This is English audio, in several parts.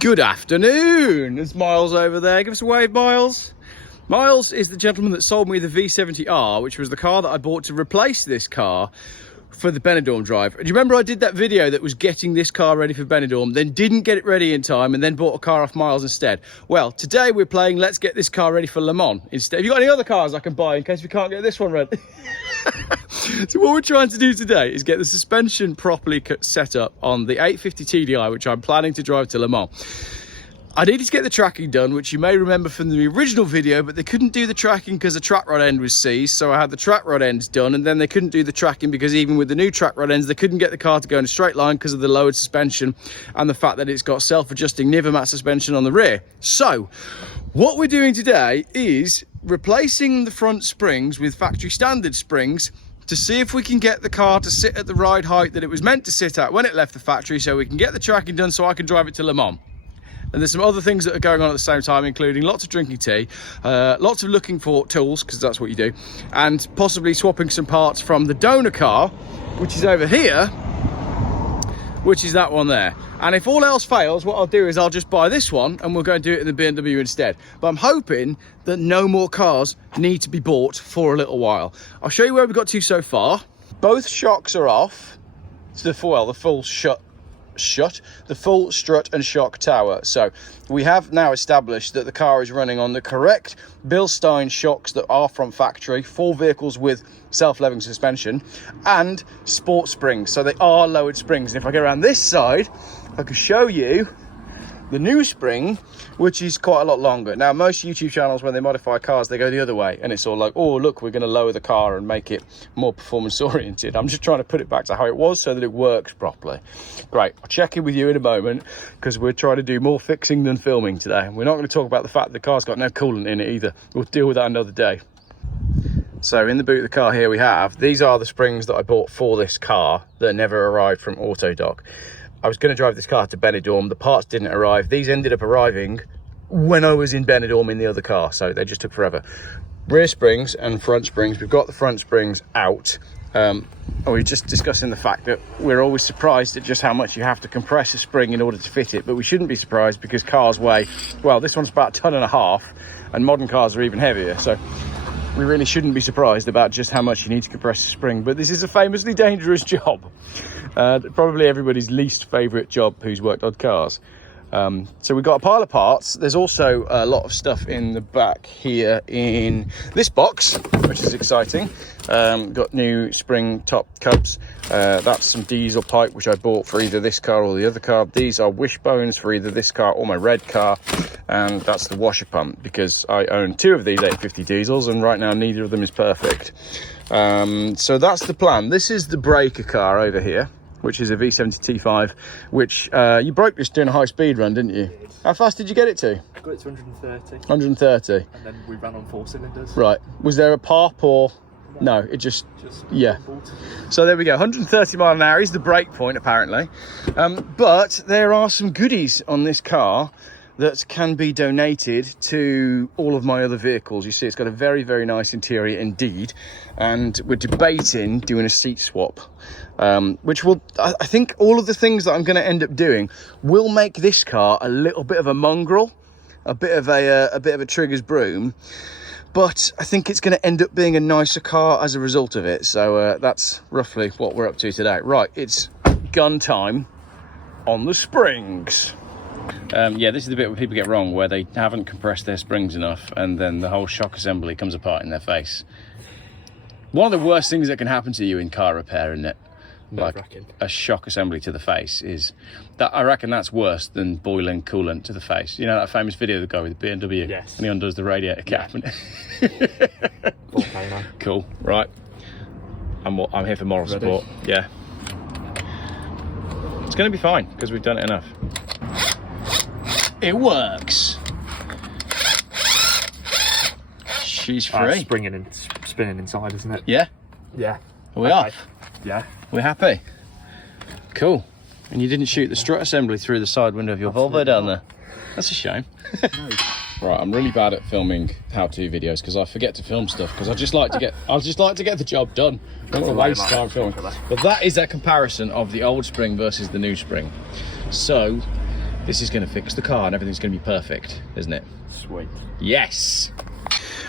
Good afternoon. There's Miles over there. Give us a wave, Miles. Miles is the gentleman that sold me the V70R, which was the car that I bought to replace this car for the Benidorm drive. Do you remember I did that video that was getting this car ready for Benidorm, then didn't get it ready in time, and then bought a car off Miles instead? Well, today we're playing Let's Get This Car Ready for Le Mans instead. Have you got any other cars I can buy in case we can't get this one ready? So what we're trying to do today is get the suspension properly set up on the 850 TDI, which I'm planning to drive to Le Mans. I needed to get the tracking done, which you may remember from the original video, but they couldn't do the tracking because the track rod end was seized, so I had the track rod ends done, and then they couldn't do the tracking because even with the new track rod ends, they couldn't get the car to go in a straight line because of the lowered suspension and the fact that it's got self-adjusting Nivermat suspension on the rear. So what we're doing today is replacing the front springs with factory standard springs to see if we can get the car to sit at the ride height that it was meant to sit at when it left the factory, so we can get the tracking done so I can drive it to Le Mans. And there's some other things that are going on at the same time, including lots of drinking tea, lots of looking for tools, because that's what you do, and possibly swapping some parts from the donor car, which is over here, which is that one there. And if all else fails, what I'll do is I'll just buy this one and we'll go and do it in the BMW instead. But I'm hoping that no more cars need to be bought for a little while. I'll show you where we've got to so far. Both shocks are off. It's the full the full strut and shock tower. So we have now established that the car is running on the correct Bilstein shocks that are from factory for vehicles with self-leveling suspension and sport springs, so they are lowered springs. And if I go around this side, I can show you the new spring, which is quite a lot longer. Now, most YouTube channels, when they modify cars, they go the other way, and it's all like, oh, look, we're going to lower the car and make it more performance oriented. I'm just trying to put it back to how it was so that it works properly. Great, I'll check in with you in a moment, because we're trying to do more fixing than filming today. We're not going to talk about the fact that the car's got no coolant in it either. We'll deal with that another day. So in the boot of the car here we have, these are the springs that I bought for this car that never arrived from Autodoc. I was going to drive this car to Benidorm. The parts didn't arrive. These ended up arriving when I was in Benidorm in the other car, so they just took forever. Rear springs and front springs. We've got the front springs out. We're just discussing the fact that we're always surprised at just how much you have to compress a spring in order to fit it, but we shouldn't be surprised because cars weigh, well, this one's about 1.5 tons, and modern cars are even heavier, so we really shouldn't be surprised about just how much you need to compress a spring. But this is a famously dangerous job. Probably everybody's least favourite job who's worked on cars. So we've got a pile of parts. There's also a lot of stuff in the back here in this box, which is exciting. Got new spring top cubs. That's some diesel pipe, which I bought for either this car or the other car. These are wishbones for either this car or my red car. And that's the washer pump, because I own 2 of these 850 diesels, and right now neither of them is perfect. So that's the plan. This is the breaker car over here, which is a V70 T5, which you broke this doing a high speed run, didn't you? How fast did you get it to? I got it to 130. 130. And then we ran on 4 cylinders. Right. Was there a pop or? No, it just yeah. So there we go, 130 mile an hour is the break point apparently. But there are some goodies on this car that can be donated to all of my other vehicles. You see, it's got a very, very nice interior indeed. And we're debating doing a seat swap, which will, I think all of the things that I'm going to end up doing will make this car a little bit of a mongrel, a bit of a Trigger's broom. But I think it's going to end up being a nicer car as a result of it. So that's roughly what we're up to today. Right, it's gun time on the springs. Yeah, this is the bit where people get wrong, where they haven't compressed their springs enough and then the whole shock assembly comes apart in their face. One of the worst things that can happen to you in car repair, isn't it? Like a shock assembly to the face is that. I reckon that's worse than boiling coolant to the face. You know that famous video of the guy with the BMW? Yes. And he undoes the radiator cap. Yeah. Cool, right. I'm here for moral support. Yeah. It's going to be fine because we've done it enough. It works. She's free. Spinning inside, isn't it? Yeah? Yeah. Are we off? Yeah. We're happy. Cool. And you didn't shoot the strut assembly through the side window of your Volvo down there. That's a shame. No. Right, I'm really bad at filming how-to videos because I forget to film stuff because I just like to get the job done. I don't want to waste time filming. But that is a comparison of the old spring versus the new spring. So this is going to fix the car and everything's going to be perfect, isn't it? Sweet. Yes.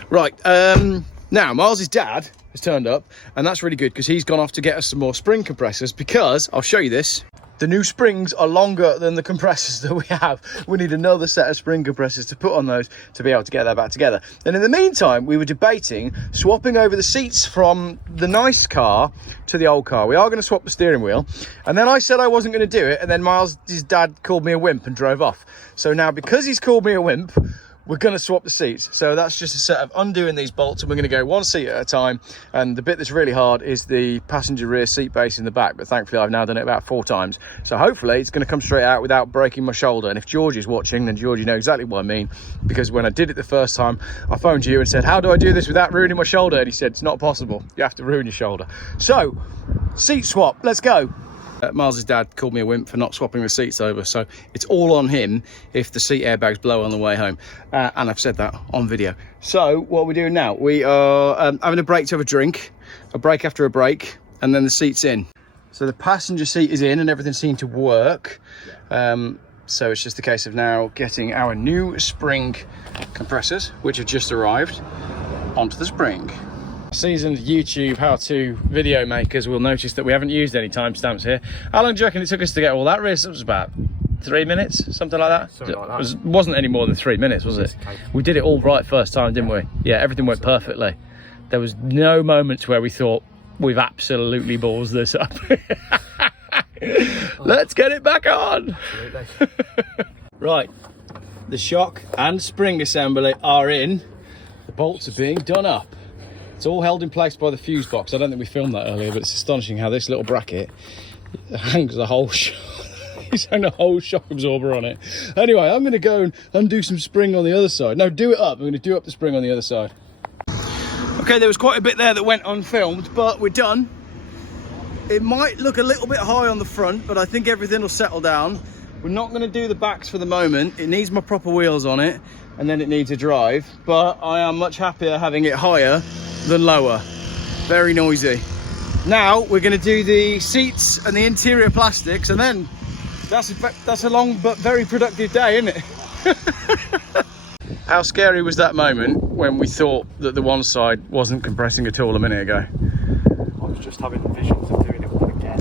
Right, now Miles's dad has turned up, and that's really good because he's gone off to get us some more spring compressors, because I'll show you this. The new springs are longer than the compressors that we have. We need another set of spring compressors to put on those to be able to get that back together. And in the meantime, we were debating swapping over the seats from the nice car to the old car. We are going to swap the steering wheel. And then I said I wasn't going to do it. And then his dad called me a wimp and drove off. So now, because he's called me a wimp, we're going to swap the seats. So that's just a set of undoing these bolts, and we're going to go one seat at a time. And the bit that's really hard is the passenger rear seat base in the back, but thankfully I've now done it about 4 times. So hopefully it's going to come straight out without breaking my shoulder. And if Georgie's watching, then Georgie knows exactly what I mean, because when I did it the first time, I phoned you and said, how do I do this without ruining my shoulder? And he said, it's not possible. You have to ruin your shoulder. So, seat swap, let's go. Miles's dad called me a wimp for not swapping the seats over, so it's all on him if the seat airbags blow on the way home, and I've said that on video. So what we're doing now, we are having a break to have a drink, a break after a break, and then the seat's in. So the passenger seat is in and everything seemed to work, so it's just a case of now getting our new spring compressors, which have just arrived, onto the spring. Seasoned YouTube how-to video makers will notice that we haven't used any timestamps here. How long do you reckon it took us to get all that race? It was about 3 minutes, something like that. Something like that. It wasn't any more than 3 minutes, was it? We did it all right first time, didn't we? Yeah, everything went perfectly. There was no moments where we thought, we've absolutely balls this up. Let's get it back on. Right, the shock and spring assembly are in. The bolts are being done up. It's all held in place by the fuse box. I don't think we filmed that earlier, but it's astonishing how this little bracket hangs the whole he's hung a whole shock absorber on it. Anyway, I'm going to go and undo some spring on the other side. No, do it up. I'm going to do up the spring on the other side. Okay, there was quite a bit there that went unfilmed, but we're done. It might look a little bit high on the front, but I think everything will settle down. We're not going to do the backs for the moment. It needs my proper wheels on it, and then it needs a drive, but I am much happier having it higher than lower. Very noisy. Now we're going to do the seats and the interior plastics, and then that's a long but very productive day, isn't it? How scary was that moment when we thought that the one side wasn't compressing at all a minute ago? I was just having visuals of doing it all again.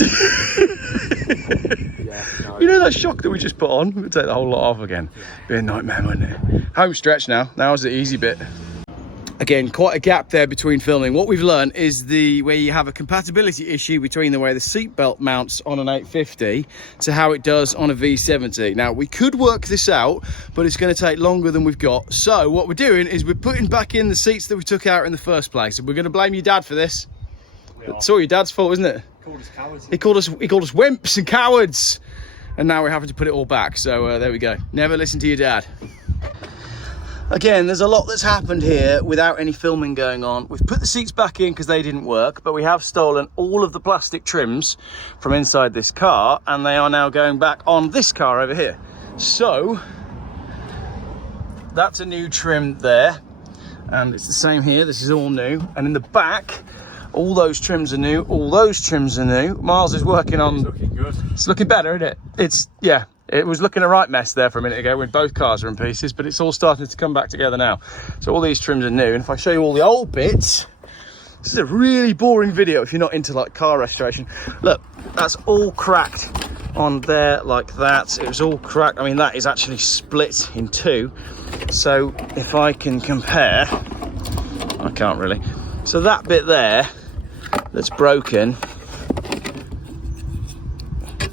Yeah, no. You know that shock that we just put on? We'd take the whole lot off again. Be a nightmare, wouldn't it? Home stretch now. Now's the easy bit. Again, quite a gap there between filming. What we've learned is where you have a compatibility issue between the way the seatbelt mounts on an 850 to how it does on a V70. Now, we could work this out, but it's going to take longer than we've got. So what we're doing is we're putting back in the seats that we took out in the first place, and we're going to blame your dad for this. It's all your dad's fault, isn't it? He called us cowards. He called us wimps and cowards, and now we're having to put it all back. So there we go. Never listen to your dad. Again, there's a lot that's happened here without any filming going on. We've put the seats back in because they didn't work, but we have stolen all of the plastic trims from inside this car, and they are now going back on this car over here. So that's a new trim there, and it's the same here. This is all new. And in the back, all those trims are new, all those trims are new. Miles is working on... It's looking good. It's looking better, isn't it? It's, yeah. It was looking a right mess there for a minute ago when both cars are in pieces, but it's all starting to come back together now. So all these trims are new, and if I show you all the old bits, this is a really boring video if you're not into like car restoration. Look, that's all cracked on there like that. It was all cracked. I mean, that is actually split in two. So if I can compare, I can't really. So that bit there that's broken,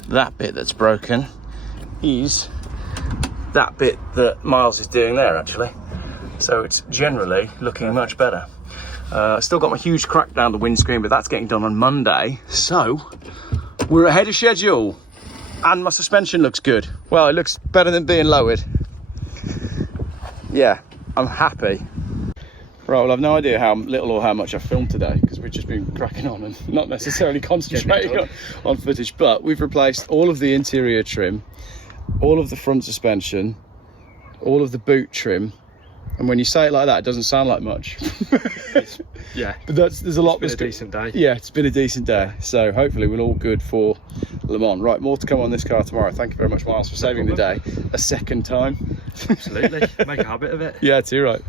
that bit that's broken, is that bit that Miles is doing there actually. So it's generally looking much better. Still got my huge crack down the windscreen, but that's getting done on Monday. So we're ahead of schedule, and my suspension looks good. Well, it looks better than being lowered. Yeah, I'm happy. Right, well, I've no idea how little or how much I've filmed today because we've just been cracking on and not necessarily concentrating on footage, but we've replaced all of the interior trim, all of the front suspension, all of the boot trim, and when you say it like that, it doesn't sound like much. Yeah, but there's a lot. It's been a decent day. Yeah, it's been a decent day. So hopefully we're all good for Le Mans. Right, more to come on this car tomorrow. Thank you very much, Miles, for saving the day a second time. Absolutely. Make a habit of it. Yeah, too right.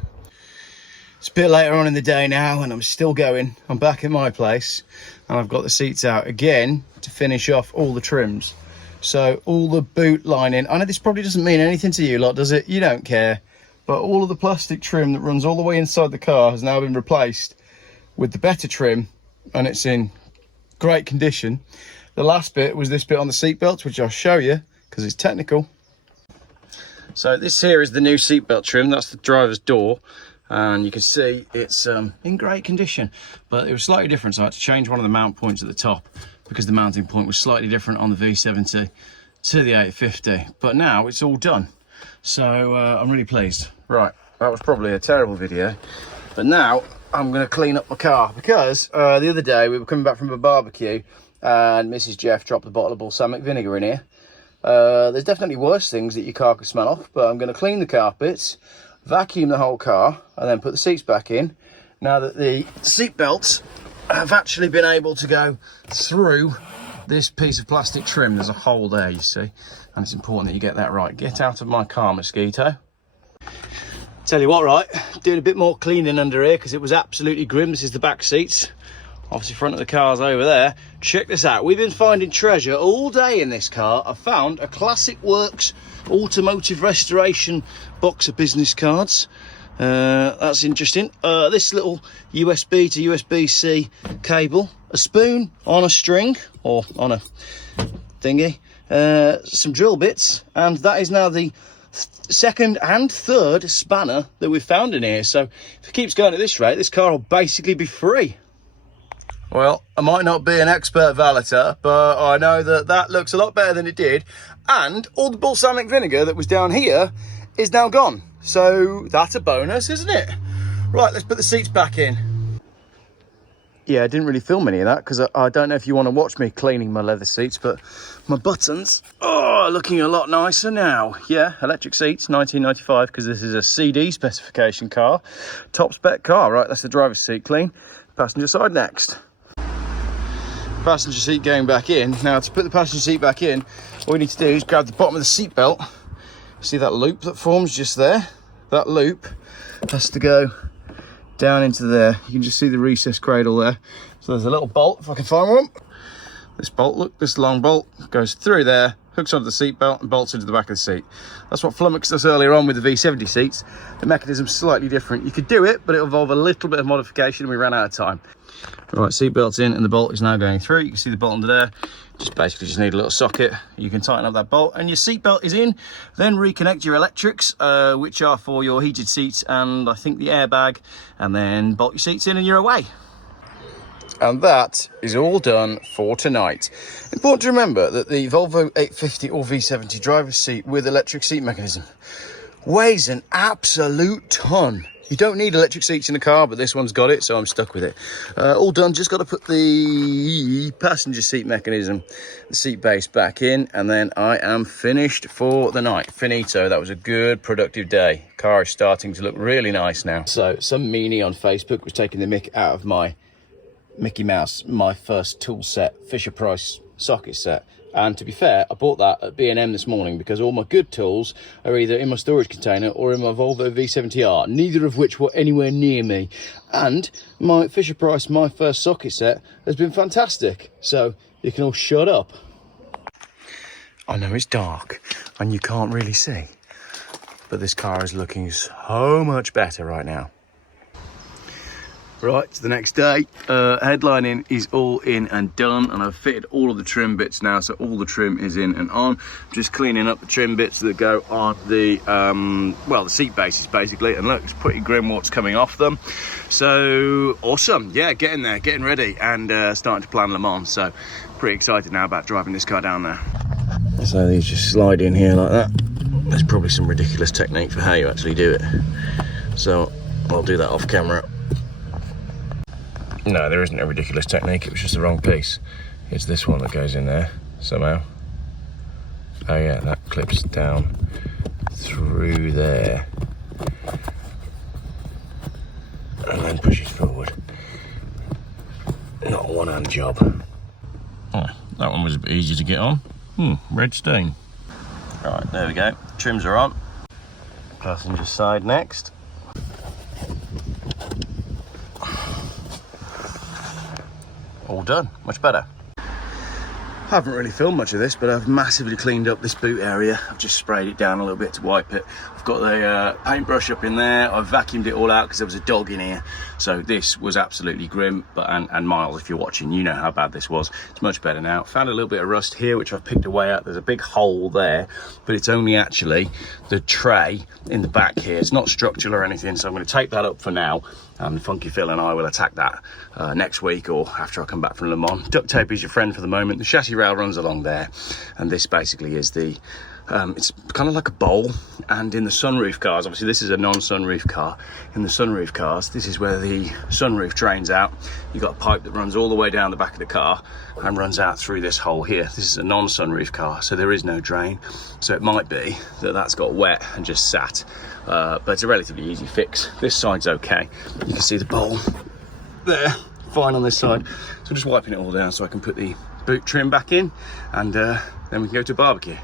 It's a bit later on in the day now and I'm still going. I'm back at my place and I've got the seats out again to finish off all the trims. So all the boot lining, I know this probably doesn't mean anything to you lot, does it? You don't care. But all of the plastic trim that runs all the way inside the car has now been replaced with the better trim and it's in great condition. The last bit was this bit on the seat belts, which I'll show you because it's technical. So this here is the new seat belt trim. That's the driver's door. And you can see it's in great condition, but it was slightly different. So I had to change one of the mount points at the top because the mounting point was slightly different on the V70 to the 850. But now it's all done. So I'm really pleased. Right, that was probably a terrible video, but now I'm going to clean up my car because the other day we were coming back from a barbecue and Mrs. Geoff dropped a bottle of balsamic vinegar in here. There's definitely worse things that your car could smell off, but I'm going to clean the carpets, vacuum the whole car, and then put the seats back in. Now that the seat belts have actually been able to go through this piece of plastic trim, there's a hole there, you see, and it's important that you get that right. Get out of my car, mosquito. Tell you what, right, doing a bit more cleaning under here because it was absolutely grim. This is the back seats. Obviously front of the car's over there. Check this out. We've been finding treasure all day in this car. I found a Classic Works automotive restoration box of business cards. That's interesting. This little USB to USB-C cable, a spoon on a string or on a thingy, some drill bits, and that is now the second and third spanner that we've found in here. So if it keeps going at this rate, this car will basically be free. Well, I might not be an expert valeter, but I know that that looks a lot better than it did. And all the balsamic vinegar that was down here is now gone. So that's a bonus, isn't it? Right, let's put the seats back in. Yeah, I didn't really film any of that because I don't know if you want to watch me cleaning my leather seats, but my buttons are looking a lot nicer now. Yeah, electric seats, 1995, because this is a CD specification car. Top spec car. Right, that's the driver's seat clean. Passenger side next. Passenger seat going back in. Now to put the passenger seat back in, all we need to do is grab the bottom of the seat belt. See that loop that forms just there? That loop has to go down into there. You can just see the recessed cradle there. So there's a little bolt, if I can find one. This bolt, look, this long bolt goes through there, hooks onto the seat belt and bolts into the back of the seat. That's what flummoxed us earlier on with the V70 seats. The mechanism's slightly different. You could do it, but it'll involve a little bit of modification and we ran out of time. Right, seat belt's in and the bolt is now going through. You can see the bolt under there. Just need a little socket. You can tighten up that bolt and your seat belt is in. Then reconnect your electrics, which are for your heated seats and I think the airbag, and then bolt your seats in and you're away. And that is all done for tonight. Important to remember that the Volvo 850 or V70 driver's seat with electric seat mechanism weighs an absolute ton. You don't need electric seats in the car, but this one's got it, so I'm stuck with it. All done, just got to put the passenger seat mechanism, the seat base back in, and then I am finished for the night. Finito, that was a good, productive day. Car is starting to look really nice now. So, some meanie on Facebook was taking the mick out of my Mickey Mouse, my first tool set, Fisher-Price socket set. And to be fair, I bought that at B&M this morning because all my good tools are either in my storage container or in my Volvo V70R, neither of which were anywhere near me. And my Fisher-Price, my first socket set, has been fantastic. So you can all shut up. I know it's dark and you can't really see, but this car is looking so much better right now. Right, it's the next day. Headlining is all in and done, and I've fitted all of the trim bits now, so all the trim is in and on. I'm just cleaning up the trim bits that go on the, well, the seat bases basically, and look, it's pretty grim what's coming off them. So, awesome. Yeah, getting there, getting ready, and starting to plan Le Mans, so pretty excited now about driving this car down there. So these just slide in here like that. There's probably some ridiculous technique for how you actually do it. So, I'll do that off camera. No, there isn't a ridiculous technique, it was just the wrong piece. It's this one that goes in there, somehow. Oh yeah, that clips down through there. And then pushes forward. Not a one-hand job. Oh, that one was a bit easier to get on. Red stain. Right, there we go. Trims are on. Passenger side next. All done, much better. I haven't really filmed much of this, but I've massively cleaned up this boot area. I've just sprayed it down a little bit to wipe it. I've got the paintbrush up in there. I've vacuumed it all out because there was a dog in here. So this was absolutely grim. But and Miles, if you're watching, you know how bad this was. It's much better now. Found a little bit of rust here, which I've picked away at. There's a big hole there, but it's only actually the tray in the back here. It's not structural or anything, so I'm going to take that up for now. Funky Phil and I will attack that next week or after I come back from Le Mans. Duct tape is your friend for the moment. The chassis rail runs along there, and this basically is the it's kind of like a bowl. And in the sunroof cars, obviously this is a non-sunroof car, in the sunroof cars this is where the sunroof drains out. You've got a pipe that runs all the way down the back of the car and runs out through this hole here. This is a non-sunroof car, so there is no drain, so it might be that that's got wet and just sat, but it's a relatively easy fix. This side's okay. You can see the bowl there, fine on this side. So just wiping it all down so I can put the boot trim back in, and then we can go to a barbecue.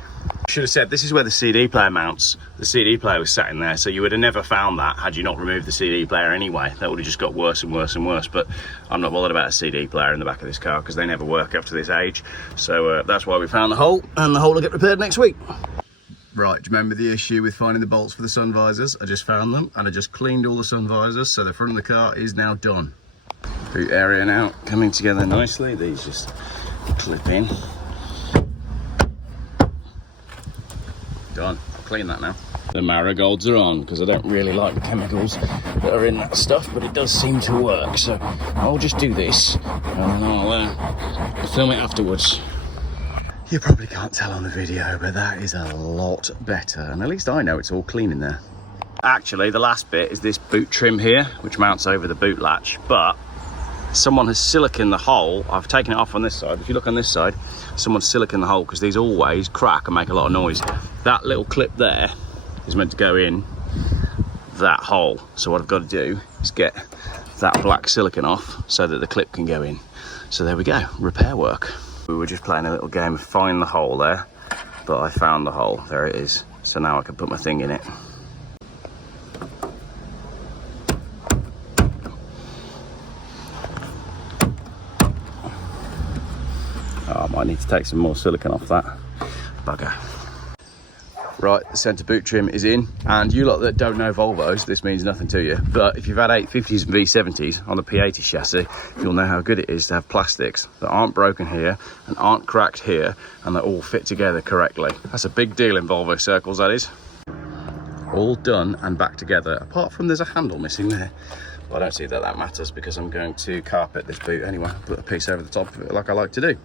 Should have said, this is where the CD player mounts. The CD player was sat in there, so you would have never found that had you not removed the CD player anyway. That would have just got worse and worse and worse, but I'm not bothered about a CD player in the back of this car because they never work after this age. So that's why we found the hole, and the hole will get repaired next week. Right, do you remember the issue with finding the bolts for the sun visors? I just found them, and I just cleaned all the sun visors, so the front of the car is now done. Boot area now coming together nicely. These just clip in. Done. I'll clean that now. The marigolds are on because I don't really like the chemicals that are in that stuff, but it does seem to work. So I'll just do this and then I'll film it afterwards. You probably can't tell on the video, but that is a lot better. And at least I know it's all clean in there. Actually, the last bit is this boot trim here, which mounts over the boot latch, but someone has siliconed the hole. I've taken it off on this side. If you look on this side, someone's siliconed the hole because these always crack and make a lot of noise. That little clip there is meant to go in that hole. So what I've got to do is get that black silicone off so that the clip can go in. So there we go, repair work. We were just playing a little game of find the hole there, but I found the hole. There it is. So now I can put my thing in it. Oh, I might need to take some more silicone off that. Bugger. Right, the centre boot trim is in, and you lot that don't know Volvos, this means nothing to you, but if you've had 850s and V70s on the P80 chassis, you'll know how good it is to have plastics that aren't broken here and aren't cracked here, and that all fit together correctly. That's a big deal in Volvo circles, that is. All done and back together, apart from there's a handle missing there. But I don't see that that matters because I'm going to carpet this boot anyway, put a piece over the top of it like I like to do.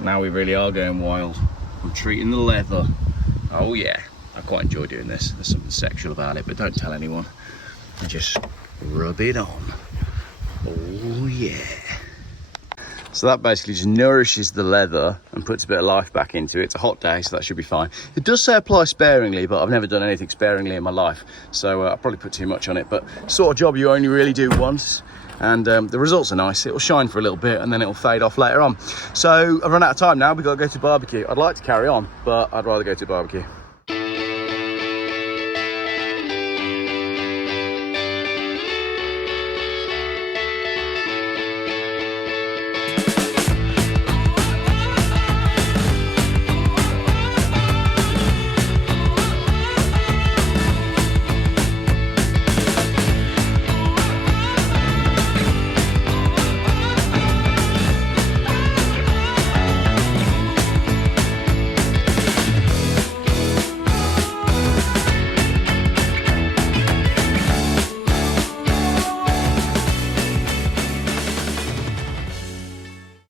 Now we really are going wild. I'm treating the leather. Oh yeah, I quite enjoy doing this. There's something sexual about it, but don't tell anyone. And just rub it on. Oh yeah. So that basically just nourishes the leather and puts a bit of life back into it. It's a hot day, so that should be fine. It does say apply sparingly, but I've never done anything sparingly in my life. So I probably put too much on it, but sort of job you only really do once. And the results are nice. It'll shine for a little bit and then it'll fade off later on. So I've run out of time now. We've got to go to barbecue. I'd like to carry on, but I'd rather go to barbecue.